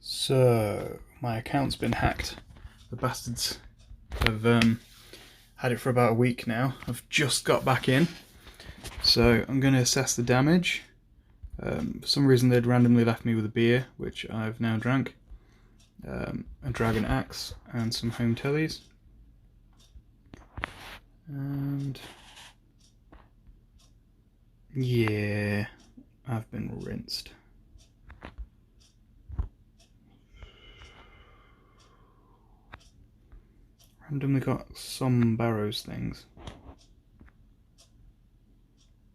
So, my account's been hacked. The bastards have had it for about a week now. I've just got back in. So, I'm going to assess the damage. For some reason they'd randomly left me with a beer, which I've now drank. A dragon axe and some home tellies. And yeah, I've been rinsed. Randomly got some Barrows things.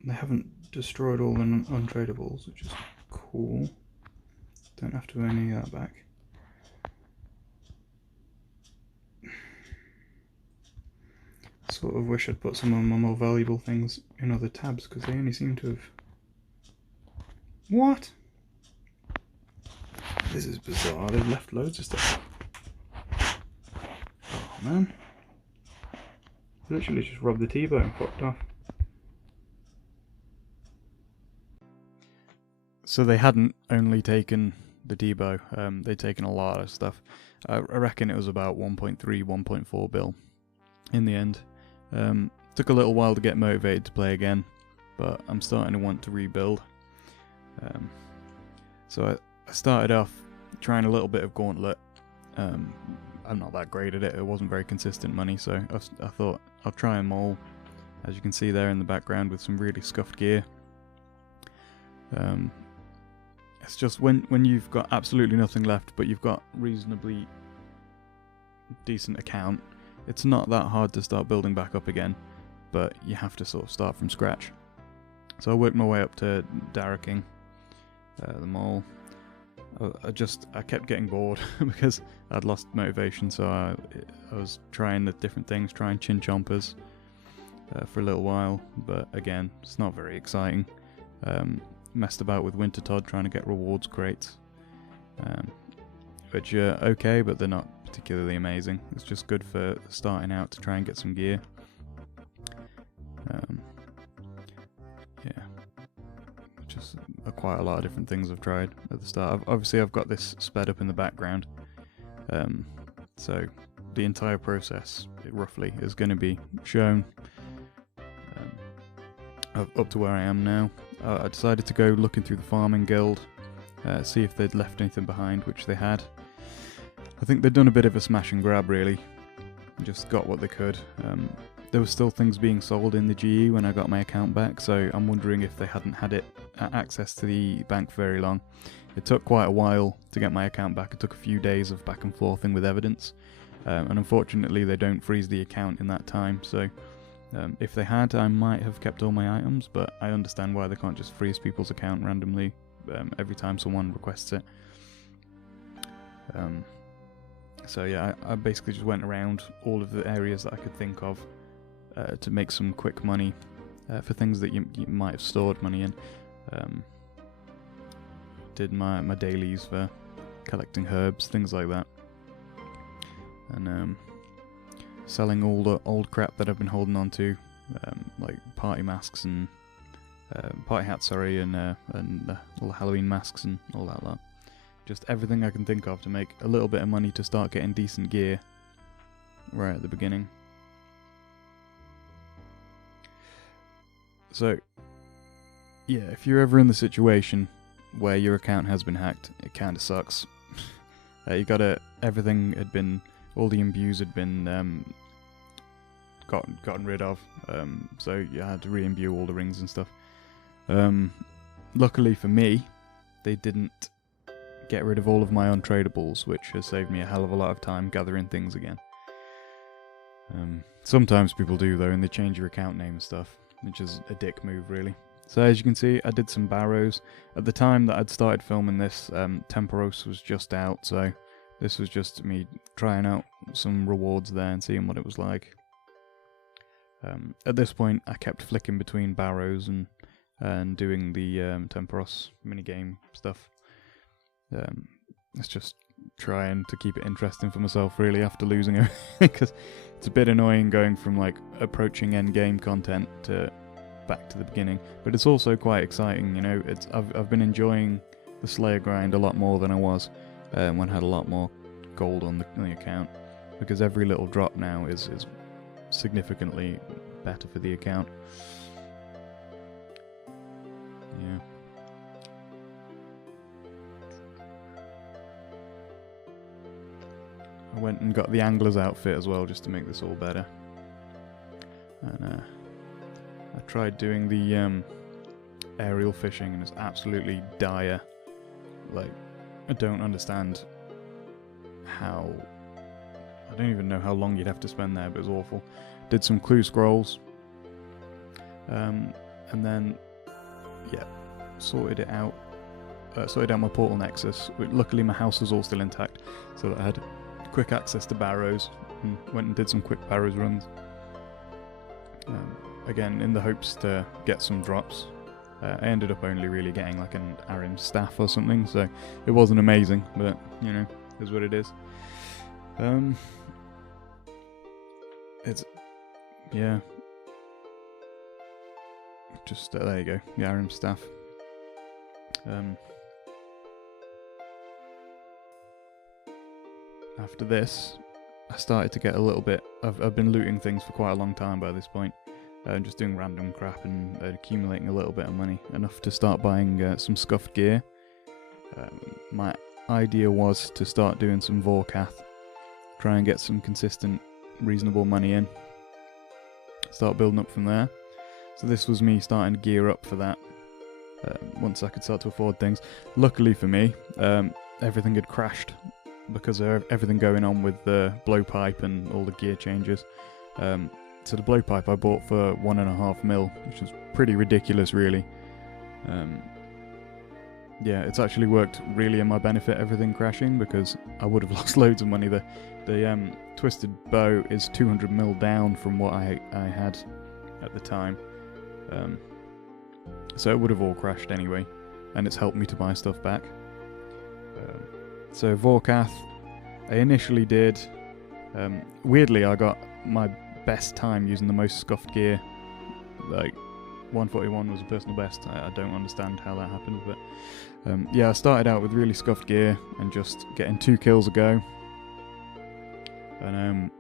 They haven't destroyed all the untradables, which is cool. Don't have to earn any of that back. Sort of wish I'd put some of my more valuable things in other tabs, because they only seem to have... What? This is bizarre, they've left loads of stuff. Oh man. Literally just robbed the T-bone and fucked off. So they hadn't only taken the Debo, they'd taken a lot of stuff. I reckon it was about 1.3, 1.4 bill in the end. Took a little while to get motivated to play again, but I'm starting to want to rebuild. So I started off trying a little bit of Gauntlet. I'm not that great at it, it wasn't very consistent money, so I thought I'll try them all, as you can see there in the background with some really scuffed gear. It's just when you've got absolutely nothing left, but you've got reasonably decent account, it's not that hard to start building back up again, but you have to sort of start from scratch. So I worked my way up to Darracking the mall. I kept getting bored because I'd lost motivation, so I was trying the different things, trying chin chompers for a little while, but again, it's not very exciting. Messed about with Winter Todd trying to get rewards crates, which are okay, but they're not particularly amazing. It's just good for starting out to try and get some gear. Yeah, just quite a lot of different things I've tried at the start. Obviously I've got this sped up in the background, so the entire process, roughly, is going to be shown up to where I am now. I decided to go looking through the farming guild, see if they'd left anything behind, which they had. I think they'd done a bit of a smash and grab, really. Just got what they could. There were still things being sold in the GE when I got my account back, so I'm wondering if they hadn't had access to the bank for very long. It took quite a while to get my account back. It took a few days of back and forthing with evidence, and unfortunately they don't freeze the account in that time, so if they had, I might have kept all my items, but I understand why they can't just freeze people's account randomly every time someone requests it. So yeah, I basically just went around all of the areas that I could think of to make some quick money for things that you might have stored money in. Did my dailies for collecting herbs, things like that. And selling all the old crap that I've been holding on to, like party masks and party hats, sorry, and all the Halloween masks and all that lot. Just everything I can think of to make a little bit of money to start getting decent gear right at the beginning. So, yeah, if you're ever in the situation where your account has been hacked, it kind of sucks. Everything had been, all the imbues had been gotten rid of, so you had to re-imbue all the rings and stuff. Luckily for me, they didn't get rid of all of my untradables, which has saved me a hell of a lot of time gathering things again. Sometimes people do though, and they change your account name and stuff, which is a dick move really. So as you can see, I did some Barrows. At the time that I'd started filming this, Temporos was just out, so this was just me trying out some rewards there and seeing what it was like. At this point, I kept flicking between Barrows and doing the Temporos minigame stuff. It's just trying to keep it interesting for myself, really, after losing everything, because it's a bit annoying going from like approaching end game content to back to the beginning. But it's also quite exciting, you know. I've been enjoying the Slayer grind a lot more than I was. when I had a lot more gold on the account, because every little drop now is significantly better for the account. Yeah. I went and got the angler's outfit as well, just to make this all better. And I tried doing the aerial fishing, and it's absolutely dire. Like, I don't understand how... I don't even know how long you'd have to spend there, but it was awful. Did some clue scrolls. And then, yeah, sorted out my portal nexus. Luckily my house was all still intact, so that I had quick access to barrows, and went and did some quick barrows runs. Again, in the hopes to get some drops. I ended up only really getting like an Arim staff or something, so it wasn't amazing, but, you know, is what it is. It's, yeah. Just, there you go, the Arim staff. After this, I started to get a little bit... I've been looting things for quite a long time by this point. Just doing random crap and accumulating a little bit of money. Enough to start buying some scuffed gear. My idea was to start doing some Vorkath. Try and get some consistent, reasonable money in. Start building up from there. So this was me starting to gear up for that. Once I could start to afford things. Luckily for me, everything had crashed because of everything going on with the blowpipe and all the gear changes. So the blowpipe I bought for 1.5 mil, which is pretty ridiculous, really. Yeah, it's actually worked really in my benefit, everything crashing, because I would have lost loads of money. The twisted bow is 200 mil down from what I had at the time. So it would have all crashed anyway, and it's helped me to buy stuff back. So Vorkath, I initially did. Weirdly, I got my best time using the most scuffed gear. Like 141 was a personal best. I don't understand how that happened, but yeah, I started out with really scuffed gear and just getting 2 kills a go. And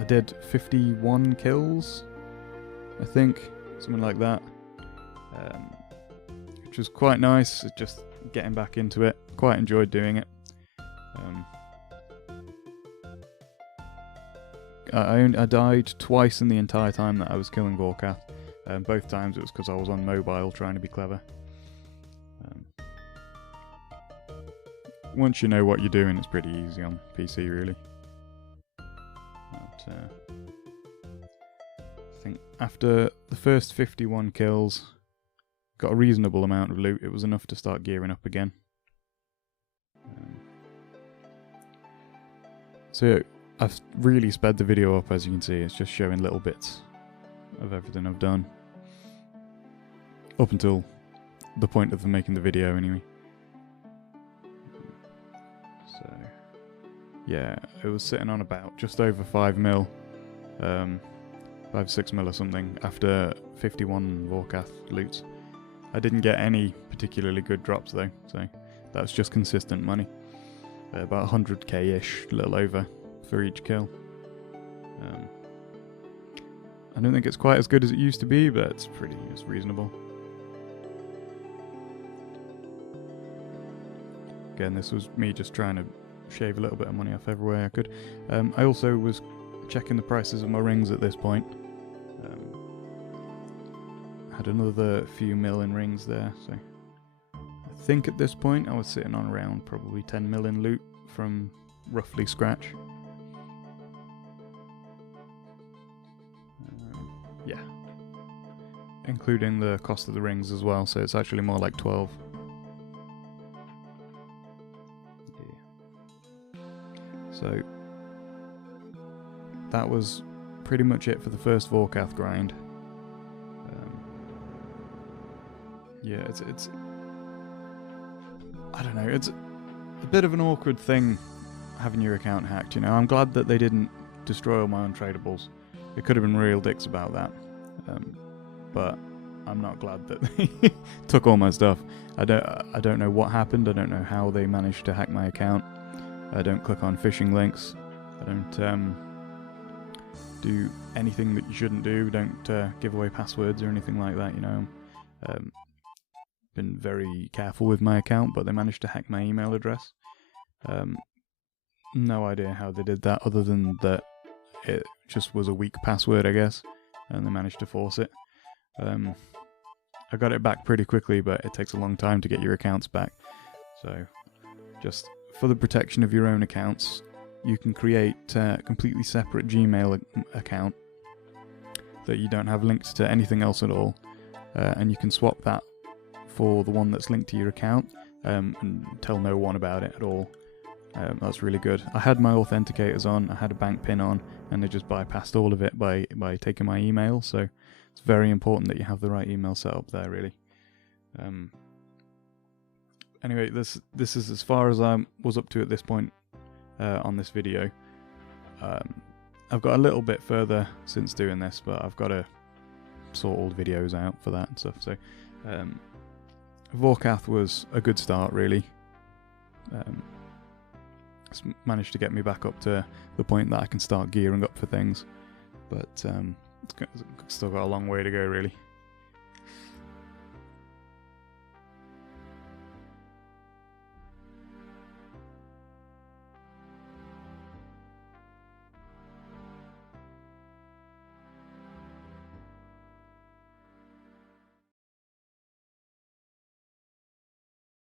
I did 51 kills, I think, something like that, which was quite nice. Just getting back into it, quite enjoyed doing it. I died twice in the entire time that I was killing Vorkath. Both times it was because I was on mobile trying to be clever. Once you know what you're doing, it's pretty easy on PC, really. But, I think after the first 51 kills, got a reasonable amount of loot. It was enough to start gearing up again. So I've really sped the video up, as you can see. It's just showing little bits of everything I've done. Up until the point of making the video, anyway. So, yeah, it was sitting on about just over 5 mil. 5-6 mil or something, after 51 Vorkath loots. I didn't get any particularly good drops, though, so that's just consistent money. About 100k-ish, a little over, for each kill. I don't think it's quite as good as it used to be, but it's reasonable. Again, this was me just trying to shave a little bit of money off every way I could. I also was checking the prices of my rings at this point. Had another few mil in rings there, so I think at this point I was sitting on around probably 10 mil in loot from roughly scratch. Yeah, including the cost of the rings as well, so it's actually more like 12. Yeah. So that was pretty much it for the first Vorkath grind. Yeah, it's I don't know, it's a bit of an awkward thing having your account hacked, you know. I'm glad that they didn't destroy all my untradables. It could have been real dicks about that. But I'm not glad that they took all my stuff. I don't know what happened. I don't know how they managed to hack my account. I don't click on phishing links. I don't do anything that you shouldn't do. Don't give away passwords or anything like that. You know, been very careful with my account, but they managed to hack my email address. No idea how they did that, other than that it just was a weak password, I guess, and they managed to force it. I got it back pretty quickly, but it takes a long time to get your accounts back. So, just for the protection of your own accounts, you can create a completely separate Gmail account that you don't have linked to anything else at all, and you can swap that for the one that's linked to your account, and tell no one about it at all. That's really good. I had my authenticators on, I had a bank pin on, and they just bypassed all of it by taking my email, so it's very important that you have the right email set up there, really. Anyway, this is as far as I was up to at this point on this video. I've got a little bit further since doing this, but I've got to sort all the videos out for that and stuff, so Vorkath was a good start, really. It's managed to get me back up to the point that I can start gearing up for things, but it's still got a long way to go, really.